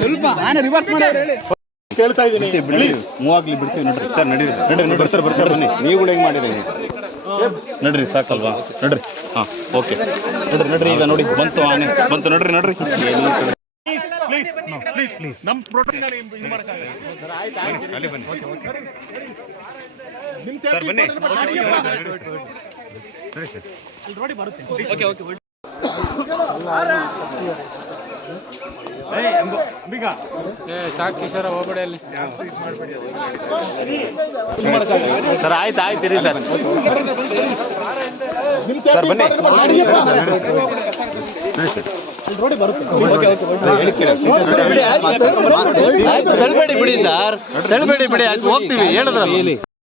ಸ್ವಲ್ಪ ನಾನು ರಿವರ್ಸ್ ಮಾಡಿ ಕೇಳ್ತಾ ಇದ್ದೀನಿ. ಮೂವಾಗ್ಲಿ ಬಿಡ್ತೀವಿ ನೋಡ್ರಿ ಸರ್. ನಡೀರಿ ನಡ್ರಿ ಬರ್ತಾರೆ ಬನ್ನಿ. ನೀವುಗಳು ಹೆಂಗ್ ಮಾಡಿರಿ ನಡ್ರಿ ಸಾಕಲ್ವಾ? ನಡ್ರಿ ಹಾಂ ಓಕೆ ನಡ್ರಿ ಈಗ ನೋಡಿ ಬಂತು ಆನೆ ಬಂತು ನಡ್ರಿ ನಮ್ಮ ಪ್ರೋಟೀನ್ ಸರ್ ಬನ್ನಿ. ಸಾಕು ಕಿಶೋರ ಹೋಗ್ಬೇಡಿ ಅಲ್ಲಿ. ಸರ್ ಆಯ್ತು ಇರಿ ಸರ್. ಸರ್ ಬನ್ನಿ. ತಳ್ಬೇಡಿ ಬಿಡಿ ಸರ್, ತಳ್ಬೇಡಿ ಬಿಡಿ, ಹೋಗ್ತೀವಿ ಹೇಳಿದ್ರಲ್ಲ.